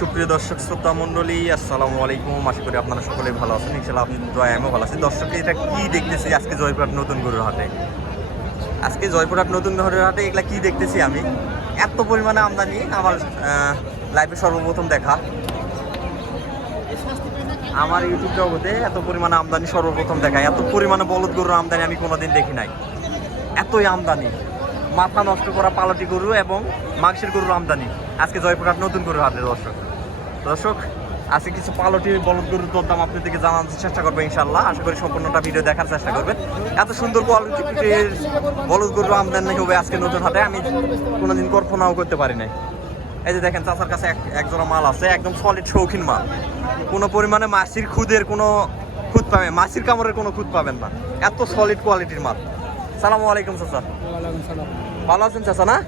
সুপ্রিয় দর্শক শ্রোতা মণ্ডলী, আসসালামু আলাইকুম। আশা করি আপনারা সকলেই ভালো আছেন। ইনশাআল্লাহ আপনি দয়া আমিও ভালো আছি। দর্শক, এটা কি দেখতেছি আজকে জয়পুরহাট নতুন গরুর হাটে? আজকে জয়পুরহাট নতুন গরুর হাটে এগুলা কি দেখতেছি আমি? এত পরিমাণে আমদানি আমার লাইফে সর্বপ্রথম দেখা। আমার ইউটিউব জগতে এত পরিমাণে আমদানি সর্বপ্রথম দেখা। এত পরিমাণে বলদ গরুর আমদানি আমি কোনোদিন দেখি নাই। এতই আমদানি, মাথা নষ্ট করা পালটি গরু এবং মাংসের গরুর আমদানি আজকে জয়পুরহাট নতুন গরুর হাটে। দর্শক আজকে কিছু পালটি বলদ গরুর দরদাম আপনাদেরকে জানানোর চেষ্টা করবো ইনশাল্লাহ। আশা করি সম্পূর্ণটা ভিডিও দেখার চেষ্টা করবেন। এত সুন্দর কোয়ালিটির বলদ গরুর আমদানি হবে আজকে নতুন হাটে আমি কোনোদিন কল্পনাও করতে পারি নাই। এই যে দেখেন, চাচার কাছে এক জোড়া মাল আছে, একদম সলিড শৌখিন মাল। কোনো পরিমাণে মাছির খুদের কোনো খুদ পাবেন, মাছির কামড়ের কোনো খুদ পাবেন না, এত সলিড কোয়ালিটির মাল। সালামু আলাইকুম চাচা। ভালো আছেন চাচা? না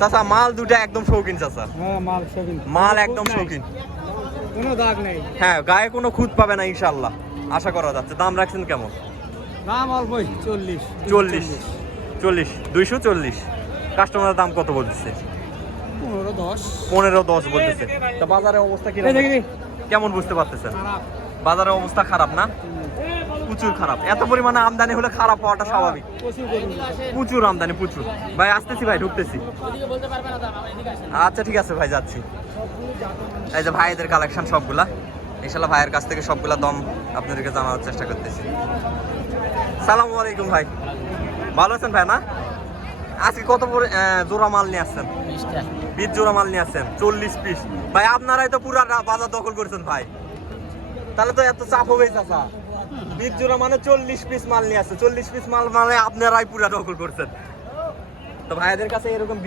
চাচা, মাল দুটা একদম শৌখিন চাচা, মাল একদম শৌখিন, কোনো দাগ নেই। হ্যাঁ, গায়ে কোনো খুদ পাবে না ইনশাআল্লাহ, আশা করা যাচ্ছে। দাম রাখছেন কেমন? দাম অল্পই, 40 240। কাস্টমারের দাম কত বলতেছে? 15-10 বলতেছে। তা বাজারের অবস্থা কি কেমন বুঝতে পারতেছেন? বাজারের অবস্থা খারাপ না? প্রচুর খারাপ। এত পরিমাণে আমদানি হলে খারাপ হওয়াটা স্বাভাবিক। প্রচুর আমদানি, প্রচুর। ভাই আসতেছি, ভাই ঢুকতেছি। আচ্ছা ঠিক আছে ভাই, যাচ্ছি। এই যে ভাইদের কালেকশন সবগুলা, ইনশাল্লাহ ভাইয়ের কাছ থেকে সবগুলা দাম আপনাদেরকে জানানোর চেষ্টা করতেছি। সালামু আলাইকুম ভাই, ভালো আছেন ভাই? না আজকে কত জোড়া মাল নিয়ে আসছেন? 20 জোড়া মাল নিয়ে আসছেন, 40 পিস। ভাই আপনারাই তো পুরা বাজার দখল করেছেন ভাই, তাহলে তো এত চাপ হবে চাচা। 20 জোড়া মানে 40 পিস মাল নিয়ে আসছে। 40 পিস মাল মানে আপনারাই পুরা দখল করছেন। তো ভাইদের কাছে এরকম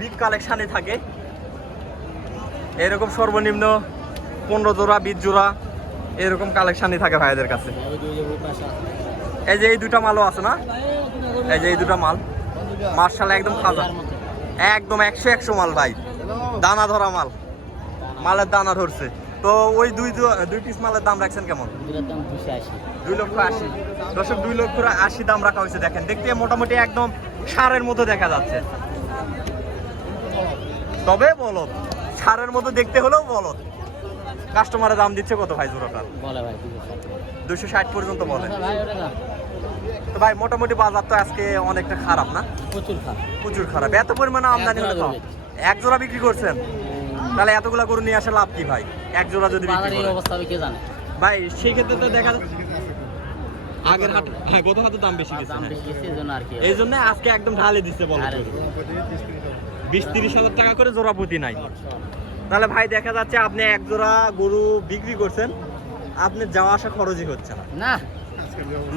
বিগ কালেকশনই থাকে, এরকম সর্বনিম্ন 15 জোড়া 20 জোড়া এরকম কালেকশনই থাকে ভাইদের কাছে। এই যে এই দুটা মালও আছে না, এই যে এই দুটা মাল মার্শাল একদম খাজা, একদম 100 মাল ভাই, দানা ধরা মাল, মালের দানা ধরছে। তো ওই দুই পিস মালের দাম রাখছেন কেমন? 2,80,000। দর্শক 2,80,000 দাম রাখা হয়েছে। দেখেন, দেখতে মোটামুটি একদম সারের মতো দেখা যাচ্ছে, তবে বলদ সারের মতো দেখতে হলেও বলদ। কাস্টমারের দাম দিচ্ছে কত ভাই জোড়াটা? 260 পর্যন্ত বলে। তো ভাই মোটামুটি বাজার তো আজকে অনেকটা খারাপ না? প্রচুর খারাপ। এত পরিমাণে আমদানি হলে এক জোড়া বিক্রি করছেন, তাহলে এতগুলা গরু নিয়ে আসা লাভ কি ভাই? এক জোড়া যদি বিক্রি করেন ভাই, সেই ক্ষেত্রে তো দেখা যাচ্ছে আগের হাট, হ্যাঁ গত হাটের দাম বেশি গেছে, এই জন্য আজকে একদম ঢালে দিচ্ছে। বলো 20-30 হাজার টাকা করে জোড়া প্রতি নাই। তাহলে ভাই দেখা যাচ্ছে আপনি এক জোড়া গরু বিক্রি করছেন, আপনি যাওয়া আসা খরচই হচ্ছে না।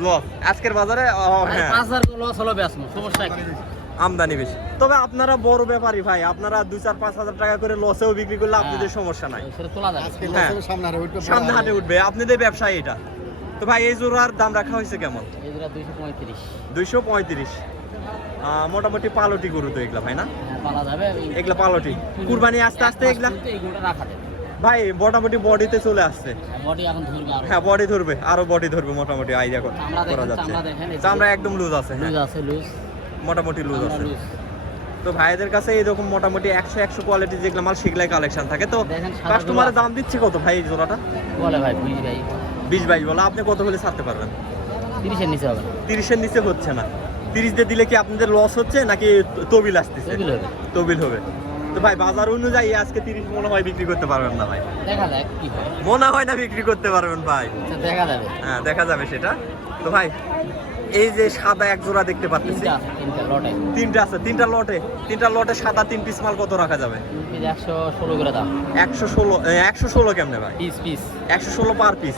লস আজকের বাজারে, আমদানি বেশি। তবে আপনারা বড় ব্যাপারী ভাই, আপনারা 2-4-5 হাজার টাকা করে লসেও বিক্রি করলে আপনাদের সমস্যা নাই, সামনে হাটে উঠবে, আপনাদের ব্যবসায় এটা। তো ভাই এই জোড়ার দাম রাখা হয়েছে কেমন? 235। মোটামুটি পালটি গরু তো এগুলা ভাই? না এগুলা পালটি, কুরবানি আস্তে আস্তে এগুলা ভাই মোটামুটি বডিতে চলে আসছে। হ্যাঁ বডি ধরবে, আরো বডি ধরবে মোটামুটি, আইডিয়া করা যাচ্ছে। চামড়া একদম লুজ আছে, মোটামুটি লুজ আছে। তো ভাইদের কাছে এরকম মোটামুটি 100 কোয়ালিটি যেগুলো মাল সেগুলাই কালেকশন থাকে। তো কাস্টমারের দাম দিচ্ছে কত ভাই এই জোড়াটা? বলে ভাই 20-22 বলে। আপনি কত হলে ছাড়তে পারবেন? 30-এর নিচে হবে না। 30-এর নিচে হচ্ছে না। 30 দিয়ে দিলে কি আপনাদের লস হচ্ছে নাকি তবিল আসতেছে? তবিল হবে। তো ভাই বাজার অনুযায়ী আজকে 30 মনে হয় বিক্রি করতে পারবেন না ভাই, দেখা যাক কি হয়। মনে হয় না বিক্রি করতে পারবেন ভাই, দেখা যাবে। হ্যাঁ দেখা যাবে সেটা। তো ভাই এই যে সাদা এক জোড়া দেখতে পাচ্ছি, তিনটা আছে, তিনটা লটে সাদা 3 পিস মাল কত রাখা যাবে? 116 করে দাম। 116 কেমনে ভাই? Piece 116 per piece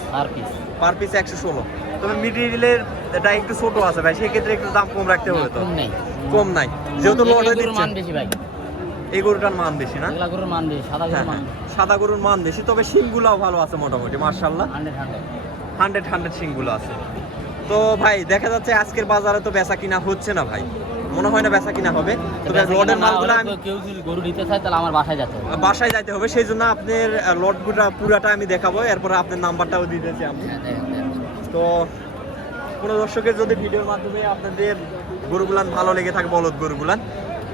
116। তবে মিডিলের এটা একটু ছোট আছে ভাই, সেক্ষেত্রে একটু দাম কম রাখতে হবে। তো কম নাই, যেহেতু লটে দিচ্ছেন। এই গরুটার মান বেশি না? গরুর মান বেশি, সাদা গরুর মান বেশি। তবে শিংগুলাও ভালো আছে মোটামুটি, মার্শাল্লাহ 100 শিংগুলো আছে। তো ভাই দেখা যাচ্ছে আজকের বাজারে তো বেচা কিনা হচ্ছে না ভাই, মনে হয় না বেচা কিনা হবে। তবে লটের মালগুলো আমি কেউ যদি গরু নিতে চায় তাহলে আমার বাসায় যেতে হবে। সেই জন্য আপনার লটগুলো পুরাটা আমি দেখাবো, এরপরে আপনার নাম্বারটাও দিতেছি আমি। তো কোনো দর্শকের যদি ভিডিওর মাধ্যমে আপনাদের গরুগুলান ভালো লেগে থাকে, বলদ গরুগুলান,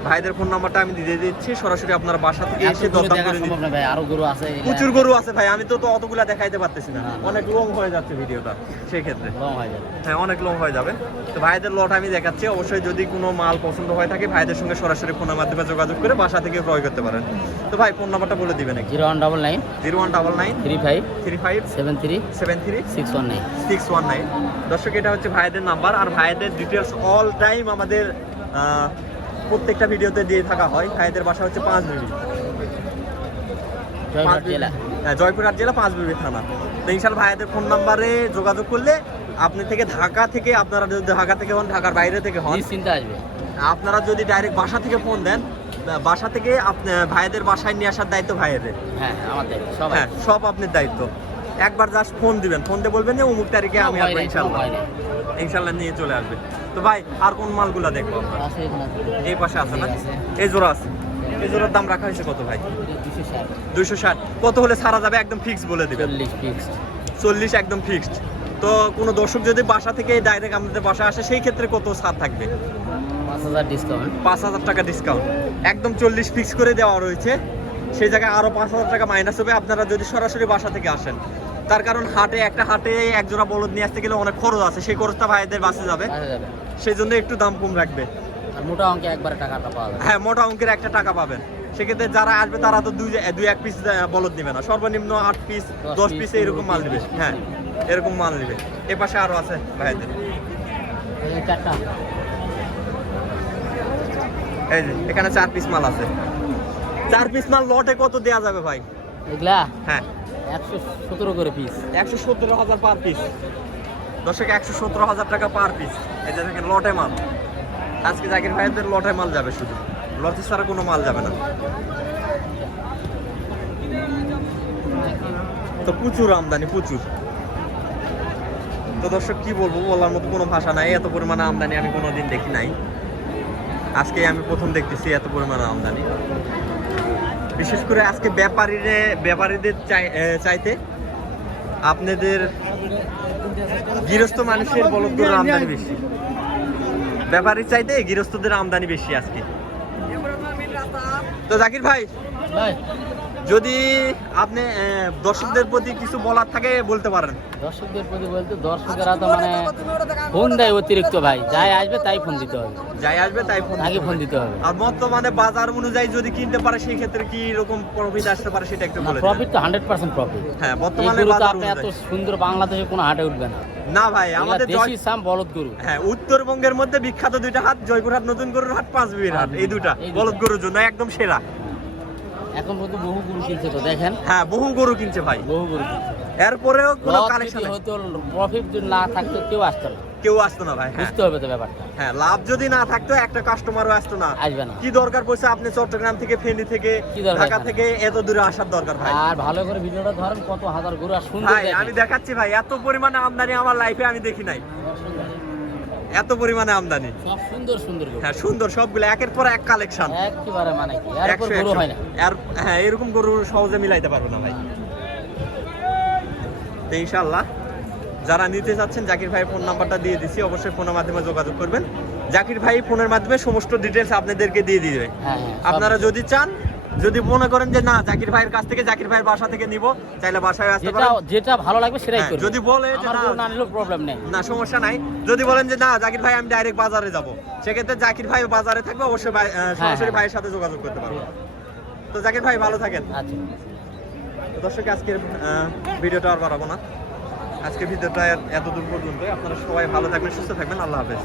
ভাইদের ফোন নাম্বারটা আমি দিয়ে দিচ্ছি, সরাসরি আপনারা বাসা থেকে এত এসে গরু দরদাম দেখা করে সম্ভব নিতে। না ভাই, আরো গরু আছে, এগুলা প্রচুর গরু আছে ভাই, আমি তো অতগুলা দেখাইতে পারতেছি না, না। অনেক লং হয়ে যাচ্ছে ভিডিওটা সেই ক্ষেত্রে। লং হয়ে যাবে। হ্যাঁ অনেক লং হয়ে যাবে। তো ভাইদের লট আমি দেখাচ্ছি, অবশ্যই যদি কোনো মাল পছন্দ হয় থাকে ভাইদের সঙ্গে সরাসরি ফোনের মাধ্যমে যোগাযোগ করে বাসা থেকে ক্রয় করতে পারেন। তো ভাই ফোন নাম্বারটা বলে দিবেন নাকি? 0199 0199 35 35 73 73 619। 619। দর্শক এটা হচ্ছে ভাইদের নাম্বার, আর ভাইদের ডিটেলস অল টাইম আমাদের প্রত্যেকটা ভিডিওতে দিয়ে থাকা হয়। ভাইদের বাসা হচ্ছে পাঁচবিবি, জয়পুরহাট জেলা। হ্যাঁ জয়পুরহাট জেলা পাঁচবিবি থানা। তো ইনশাল্লাহ ভাইদের ফোন নাম্বারে যোগাযোগ করলে আপনি থেকে ঢাকা থেকে, আপনারা যদি ঢাকা থেকে হন, ঢাকার বাইরে থেকে হন, নিশ্চিন্তে আসবে। আপনারা যদি ডাইরেক্ট বাসা থেকে ফোন দেন, বাসা থেকে আপনি ভাইদের বাসায় নিয়ে আসার দায়িত্ব ভাইয়েদের। হ্যাঁ আমাদের সবাই। হ্যাঁ সব আপনার দায়িত্ব। একবার জাস্ট ফোন দিবেন, ফোন দিয়ে বলবেন যে অমুক তারিখে আমি আসবো, ইনশাল্লাহ ইনশাল্লাহ নিয়ে চলে আসবে। তো ভাই আর কোন মালগুলা দেখবো আমরা? আছে এখানে আছে। এই পাশে আছে না? আছে। এই জোড়া আছে। এই জোড়ার দাম রাখা হয়েছে কত ভাই? 260 260। কত হলে ছাড়া যাবে একদম ফিক্স বলে দিবেন? 40 ফিক্স। 40 একদম ফিক্সড। তো কোনো দর্শক যদি বাসা থেকে ডাইরেক্ট আমাদের বাসা আসে সেই ক্ষেত্রে কত ছাড় থাকবে? 5000 ডিসকাউন্ট। 5000 টাকা ডিসকাউন্ট, একদম 40 ফিক্স করে দেওয়া রয়েছে। সেই জায়গায় আরো 5000 টাকা মাইনাস হবে আপনারা যদি সরাসরি বাসা থেকে আসেন। তার কারণ একটা হাটে এক জোড়া বলদ নিয়ে আসতে গেলে অনেক খরচ আছে, সেই খরচটা ভাইদের বাসে যাবে, সেই জন্য একটু দাম কম রাখবে। আর মোটা অঙ্কে একবারে টাকাটা পাওয়া যাবে। হ্যাঁ মোটা অঙ্কের একটা টাকা পাবেন। সেক্ষেত্রে যারা আসবে তারা তো দুই এক পিস বলদ নেবে না, সর্বনিম্ন 8 পিস 10 পিস এরকম মাল নেবে। হ্যাঁ এরকম মাল নেবে। এ পাশে আরো আছে ভাইদের, এই চারটা। এই যে এখানে 4 পিস মাল আছে। 4 পিস মাল লটে কত দেয়া যাবে ভাই? এগুলা হ্যাঁ 117 করে পিস। 117,000 per piece. দর্শক 117,000 টাকা পার পিস। এই যে দেখেন লটে মাল। আজকে জাকির ভাইদের লটে মাল যাবে, শুধু লটে ছাড়া কোনো মাল যাবে না। তো প্রচুর আমদানি, প্রচুর। তো দর্শক কি বলবো, বলার মতো কোনো ভাষা নাই। এত পরিমাণে আমদানি আমি কোনোদিন দেখি নাই, আজকে আমি প্রথম দেখতেছি এত পরিমাণে আমদানি। বিশেষ করে আজকে ব্যাপারীদের চাইতে আপনাদের গৃহস্থ মানুষের বলদ গরুর আমদানি বেশি। ব্যাপারীর চাইতে গৃহস্থদের আমদানি বেশি আজকে। তো জাকির ভাই যদি আপনি দর্শকদের প্রতি কিছু বলার থাকে বলতে পারেন। দর্শকদের প্রতি বলতে, দর্শকেরা তো মানে ফোন দেয় অতিরিক্ত ভাই, যাই আসবে তাই ফোন দিতে হবে, যাই আসবে তাই আগে ফোন দিতে হবে। আর বর্তমানে বাজার অনুযায়ী যদি কিনতে পারে সেই ক্ষেত্রে কি রকম প্রফিট আসতে পারে সেটা একটু বলে দিন। প্রফিট তো 100% প্রফিট। হ্যাঁ বর্তমানে বাজার আপনি এত অনুযায়ী সুন্দর বাংলাদেশে কোনো হাটে উঠবে না। না ভাই, আমাদের দেশি সাম বলদ গরু। হ্যাঁ উত্তরবঙ্গের মধ্যে বিখ্যাত দুইটা হাট, জয়পুরহাট নতুন গরুর হাট, পাঁচবিবির হাট, এই দুটা বলদ গরুর জন্য একদম সেরা। এখন পর্যন্ত বহু গরু কিনছে তো দেখেন। হ্যাঁ বহু গরু কিনছে ভাই, বহু গরু কিনছে। এরপরেও কোনো লস কালেকশন যদি হতো, প্রফিট যদি না থাকতো কেউ আসতো না। কেউ আসতো না ভাই। হ্যাঁ বুঝতে হবে তো ব্যাপারটা। হ্যাঁ লাভ যদি না থাকতো একটা কাস্টমারও আসতো না, আসবে না। কি দরকার পড়ছে আপনি চট্টগ্রাম থেকে, ফেনী থেকে, কি দরকার ঢাকা এখানে? থেকে এত দূরে আসার দরকার ভাই? আর ভালো করে ভিডিওটা ধরেন, কত হাজার গরু আর সুন্দর ভাই দেখেন। আমি দেখাচ্ছি ভাই, এত পরিমাণে আমদানি আমার লাইফে আমি দেখি নাই, এত পরিমাণে আমদানি। সব সুন্দর সুন্দর গরু। হ্যাঁ সুন্দর সবগুলো একের পর এক কালেকশন, একেবারে মানে কি আর উপর 100 গরু হয় না। আর হ্যাঁ এরকম গরু সহজে মিলাইতে পারবো না ভাই। তো ইনশাআল্লাহ যারা নিতে চাচ্ছেন জাকির ভাই ফোন নাম্বারটা দিয়ে দিছি, অবশ্যই ফোনের মাধ্যমে যোগাযোগ করবেন। জাকির ভাই ফোনের মাধ্যমে সমস্ত ডিটেলস আপনাদেরকে দিয়ে দিবে। হ্যাঁ, আপনারা যদি চান, যদি মনে করেন যে না জাকির ভাইয়ের কাছ থেকে, জাকির ভাইয়ের বাসা থেকে নিব, চাইলে বাসায় আসতে যেটা পারেন। যেটা ভালো লাগবে সেটাই হ্যাঁ, করবেন। যদি বলে যে আমার না, গরু না নিলেও প্রবলেম নেই। না সমস্যা নাই। যদি বলেন যে না জাকির ভাই আমি ডাইরেক্ট বাজারে যাব, সেক্ষেত্রে জাকির ভাই বাজারে থাকবে, অবশ্যই সরাসরি হ্যাঁ। ভাইয়ের সাথে যোগাযোগ করতে পারবেন। তো জাকির ভাই ভালো থাকেন। আচ্ছা তো দর্শক আজকের ভিডিওটা আর বাড়াবো না, আজকের ভিডিওটা এতদূর পর্যন্ত। আপনারা সবাই ভালো থাকবেন, সুস্থ থাকবেন। আল্লাহ হাফেজ।